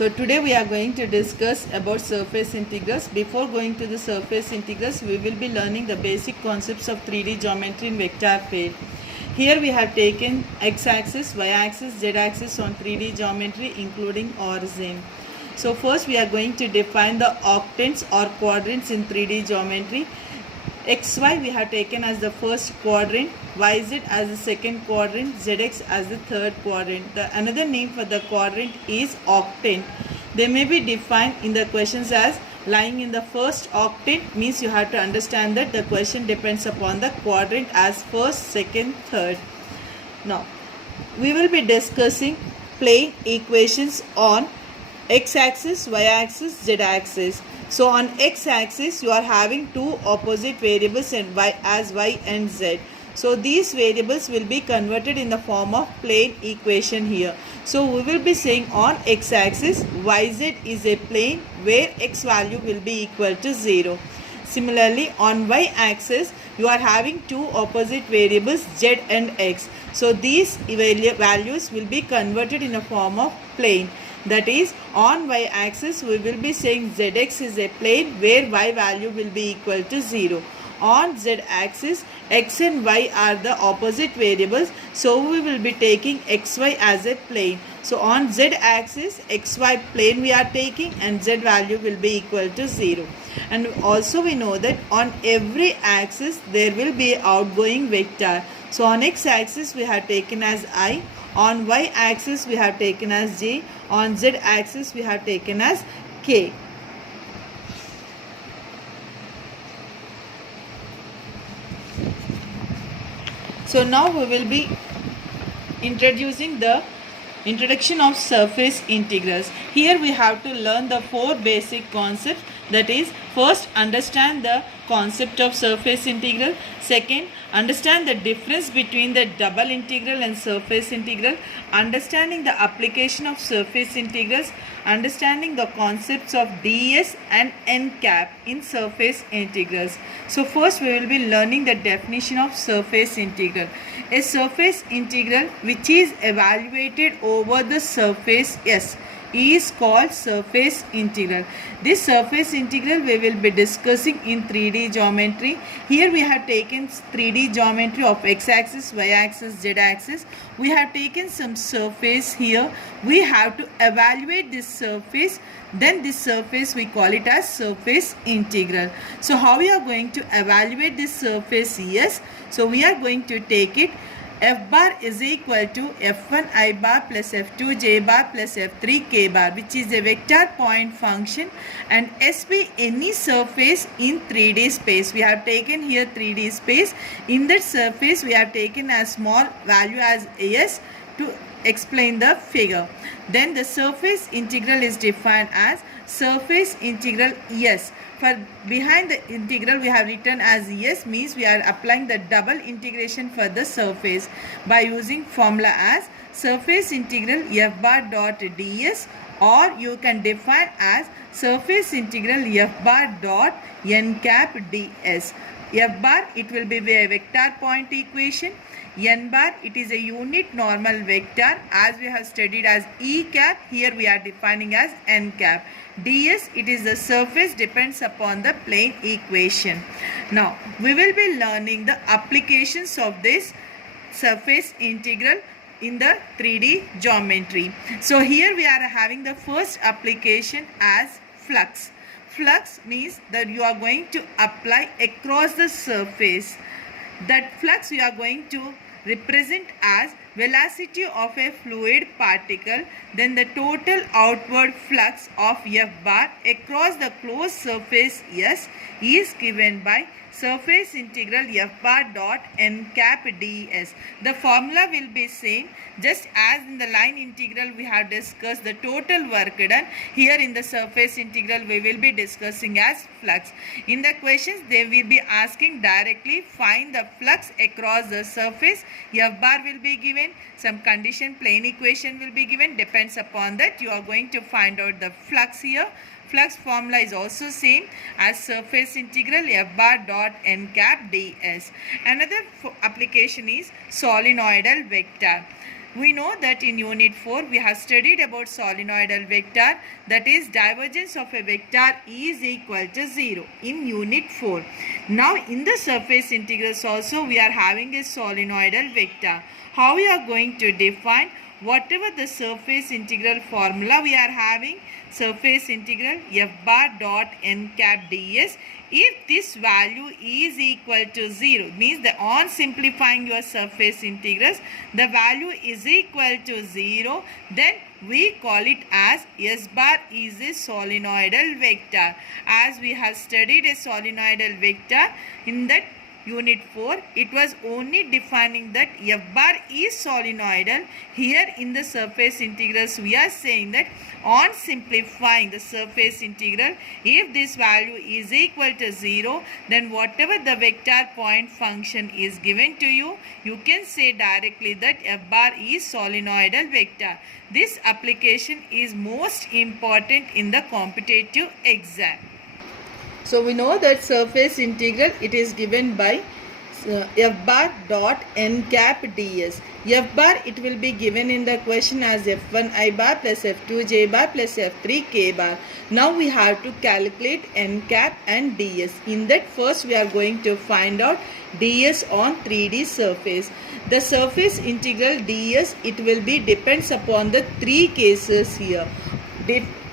So today we are going to discuss about surface integrals. Before going to the surface integrals, we will be learning the basic concepts of 3D geometry in vector field. Here we have taken x-axis, y-axis, z-axis on 3D geometry including origin. So first we are going to define the octants or quadrants in 3D geometry. XY we have taken as the first quadrant, YZ as the second quadrant, ZX as the third quadrant. Another name for the quadrant is octant. They may be defined in the questions as lying in the first octant, means you have to understand that the question depends upon the quadrant as first, second, third. Now, we will be discussing plane equations on x-axis, y-axis, z-axis. So on x-axis you are having two opposite variables and y and z. So these variables will be converted in the form of plane equation here. So we will be saying on x-axis yz is a plane where x value will be equal to 0. Similarly on y-axis you are having two opposite variables z and x. So these values will be converted in a form of plane. That is, on y-axis we will be saying zx is a plane where y value will be equal to 0. On z-axis, x and y are the opposite variables, so we will be taking xy as a plane. So on z-axis, xy plane we are taking and z value will be equal to 0. And also we know that on every axis there will be outgoing vector. So on x-axis we have taken as I. On y-axis we have taken as j, on z-axis we have taken as k. So now we will be introducing the introduction of surface integrals. Here we have to learn the four basic concepts. That is, first understand the concept of surface integral. Second, understand the difference between the double integral and surface integral. Understanding the application of surface integrals. Understanding the concepts of ds and n cap in surface integrals. So first we will be learning the definition of surface integral. A surface integral which is evaluated over the surface S is called surface integral. This surface integral we will be discussing in 3D geometry. Here we have taken 3D geometry of x-axis, y-axis, z-axis. We have taken some surface here. We have to evaluate this surface. Then this surface we call it as surface integral. So how we are going to evaluate this surface? Yes. So we are going to take it. F bar is equal to F1 I bar plus F2 J bar plus F3 K bar, which is a vector point function, and S be any surface in 3D space. We have taken here 3D space. In that surface we have taken a small value as S to explain the figure. Then the surface integral is defined as surface integral S. For behind the integral we have written as S, means we are applying the double integration for the surface by using formula as surface integral F bar dot ds, or you can define as surface integral F bar dot n cap ds. F bar, it will be a vector point equation. N bar, it is a unit normal vector as we have studied as E cap. Here we are defining as N cap. ds, it is the surface depends upon the plane equation. Now we will be learning the applications of this surface integral in the 3D geometry. So here we are having the first application as flux. Flux means that you are going to apply across the surface. That flux we are going to represent as velocity of a fluid particle. Then the total outward flux of F bar across the closed surface S is given by surface integral F bar dot n cap ds. The formula will be same, just as in the line integral we have discussed the total work done. Here in the surface integral we will be discussing as flux. In the questions they will be asking directly find the flux across the surface. F bar will be given, some condition plane equation will be given. Depends upon that you are going to find out the flux here. Flux formula is also same as surface integral F bar dot n cap ds. Another application is solenoidal vector. We know that in Unit 4 we have studied about solenoidal vector, that is divergence of a vector is equal to 0 in Unit 4. Now in the surface integrals also we are having a solenoidal vector. How we are going to define? Whatever the surface integral formula we are having, surface integral f bar dot n cap ds, if this value is equal to 0, means that on simplifying your surface integrals, the value is equal to 0, then we call it as S bar is a solenoidal vector. As we have studied a solenoidal vector in that Unit 4, it was only defining that f bar is solenoidal. Here in the surface integrals we are saying that on simplifying the surface integral, if this value is equal to 0, then whatever the vector point function is given to you, you can say directly that f bar is solenoidal vector. This application is most important in the competitive exam. So we know that surface integral, it is given by f bar dot n cap ds. F bar, it will be given in the question as f1 I bar plus f2 j bar plus f3 k bar. Now we have to calculate n cap and ds. In that, first we are going to find out ds on 3D surface. The surface integral ds, it will be depends upon the three cases here.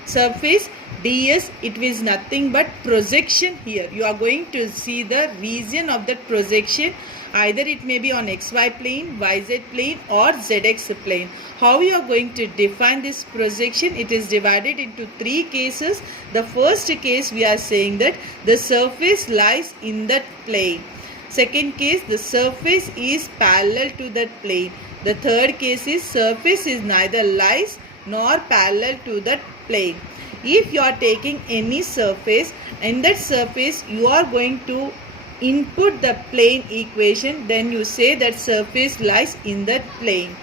Surface ds, it is nothing but projection here. You are going to see the region of that projection. Either it may be on xy plane, yz plane or zx plane. How you are going to define this projection? It is divided into three cases. The first case we are saying that the surface lies in that plane. Second case, the surface is parallel to that plane. The third case is surface is neither lies nor parallel to that plane. If you are taking any surface, in that surface you are going to input the plane equation, then you say that surface lies in that plane.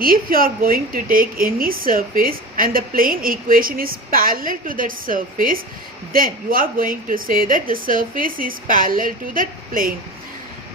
If you are going to take any surface and the plane equation is parallel to that surface, then you are going to say that the surface is parallel to that plane.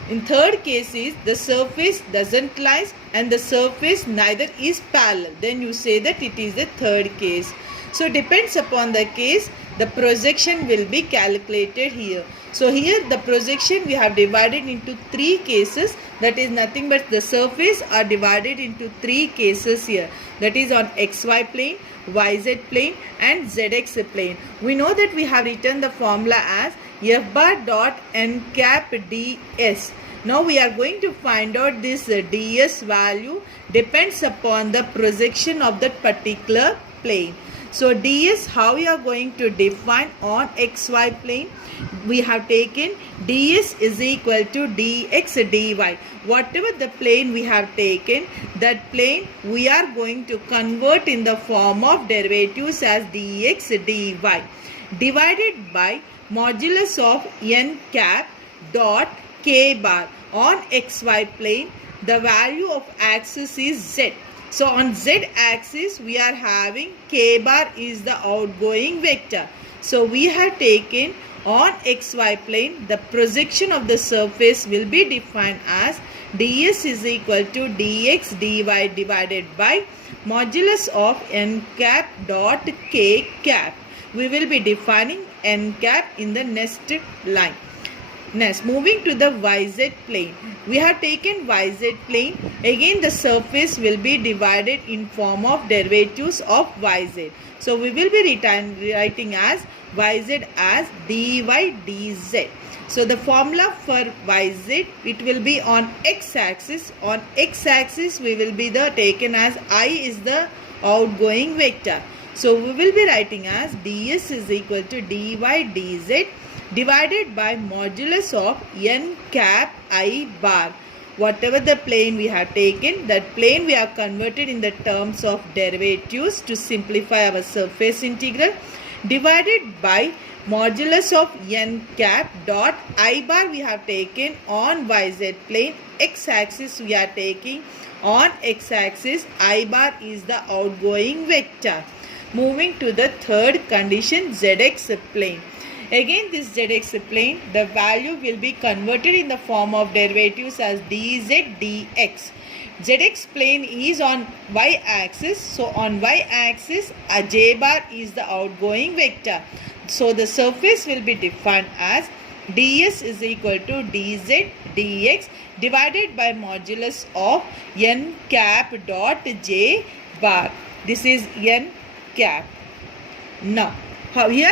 In third case is the surface doesn't lie and the surface neither is parallel, then you say that it is the third case. So depends upon the case, the projection will be calculated here. So here the projection we have divided into three cases, that is nothing but the surface are divided into three cases here, that is on xy plane, yz plane and zx plane. We know that we have written the formula as f bar dot n cap ds. Now we are going to find out this ds value depends upon the projection of that particular plane. So ds, how we are going to define on xy plane? We have taken ds is equal to dx dy. Whatever the plane we have taken, that plane we are going to convert in the form of derivatives as dx dy divided by modulus of n cap dot k bar. On xy plane, the value of axis is z. So on z axis we are having k bar is the outgoing vector. So we have taken on xy plane, the projection of the surface will be defined as ds is equal to dx dy divided by modulus of n cap dot k cap. We will be defining n cap in the next line. Next, moving to the yz plane. We have taken yz plane. Again the surface will be divided in form of derivatives of yz. So we will be writing as yz as dy dz. So the formula for yz, it will be on x-axis. On x-axis we will be taken as I is the outgoing vector. So we will be writing as ds is equal to dy dz divided by modulus of n cap I bar. Whatever the plane we have taken, that plane we have converted in the terms of derivatives to simplify our surface integral, divided by modulus of n cap dot I bar we have taken on yz plane. X-axis we are taking on x-axis I bar is the outgoing vector. Moving to the third condition, zx plane. Again this zx plane, the value will be converted in the form of derivatives as dz dx. Zx plane is on y axis, so on y axis a j bar is the outgoing vector. So the surface will be defined as ds is equal to dz dx divided by modulus of n cap dot j bar. This is n cap. Now we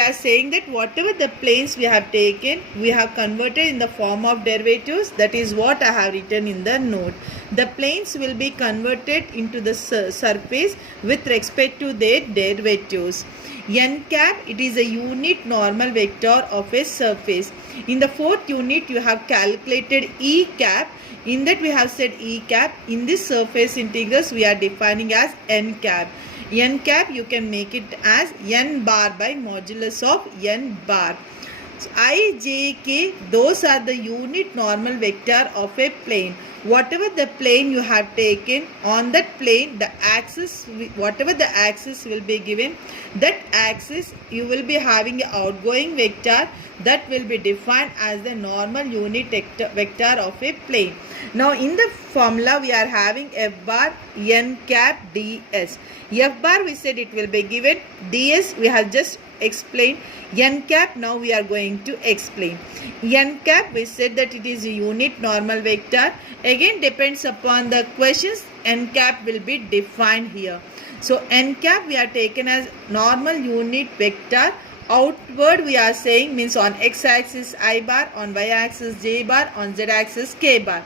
are saying that whatever the planes we have taken, we have converted in the form of derivatives. That is what I have written in the note. The planes will be converted into the surface with respect to their derivatives. N cap, it is a unit normal vector of a surface. In the fourth unit, you have calculated E cap. In that we have said E cap. In this surface integrals, we are defining as N cap. N cap, you can make it as N bar by modulus of N bar. So, I, J, K, those are the unit normal vector of a plane. Whatever the plane you have taken, on that plane, the axis, whatever the axis will be given, that axis you will be having an outgoing vector that will be defined as the normal unit vector of a plane. Now in the formula we are having f bar n cap ds. F bar we said it will be given, ds we have just explained, n cap now we are going to explain. N cap we said that it is a unit normal vector. Again depends upon the questions, n cap will be defined here. So n cap we are taken as normal unit vector. Outward we are saying means on x axis I bar, on y axis j bar, on z axis k bar,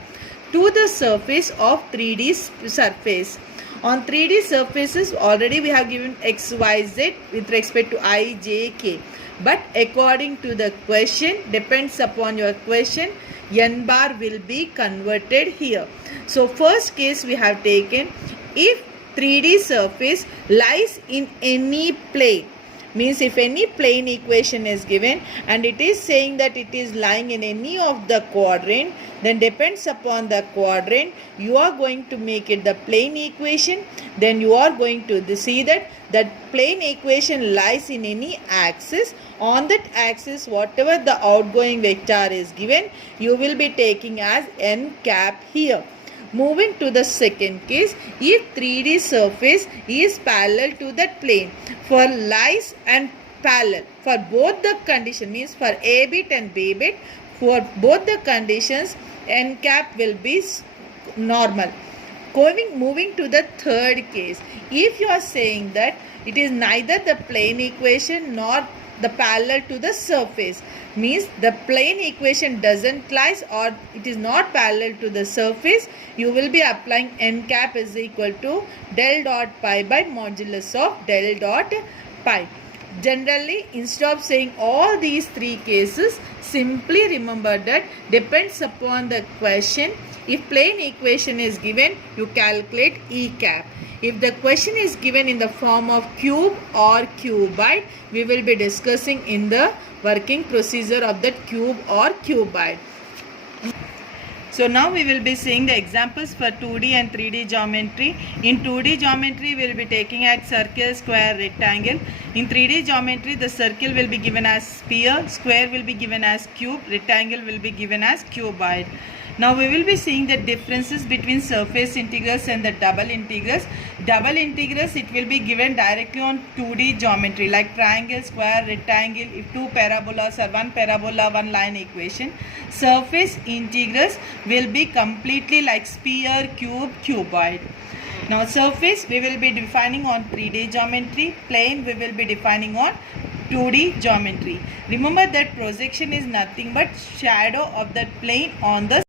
to the surface of 3D surface. On 3D surfaces already we have given x, y, z with respect to I, j, k. But according to the question, depends upon your question, n bar will be converted here. So first case we have taken, if 3D surface lies in any plane, means if any plane equation is given and it is saying that it is lying in any of the quadrant, then depends upon the quadrant, you are going to make it the plane equation. Then you are going to see that plane equation lies in any axis. On that axis, whatever the outgoing vector is given, you will be taking as n cap here. Moving to the second case, if 3D surface is parallel to that plane, for lies and parallel, for both the condition, means for A bit and B bit, for both the conditions, n cap will be normal. Moving to the third case, if you are saying that it is neither the plane equation nor the parallel to the surface, means the plane equation doesn't lie or it is not parallel to the surface, you will be applying n cap is equal to del dot pi by modulus of del dot pi. Generally, instead of saying all these three cases, simply remember that depends upon the question. If plane equation is given, you calculate E cap. If the question is given in the form of cube or cuboid, we will be discussing in the working procedure of that cube or cuboid. So now we will be seeing the examples for 2D and 3D geometry. In 2D geometry, we will be taking as circle, square, rectangle. In 3D geometry, the circle will be given as sphere, square will be given as cube, rectangle will be given as cuboid. Now we will be seeing the differences between surface integrals and the double integrals. Double integrals, it will be given directly on 2D geometry like triangle, square, rectangle, if two parabolas or one parabola, one line equation. Surface integrals will be completely like sphere, cube, cuboid. Now surface we will be defining on 3D geometry, plane we will be defining on 2D geometry. Remember that projection is nothing but shadow of that plane on the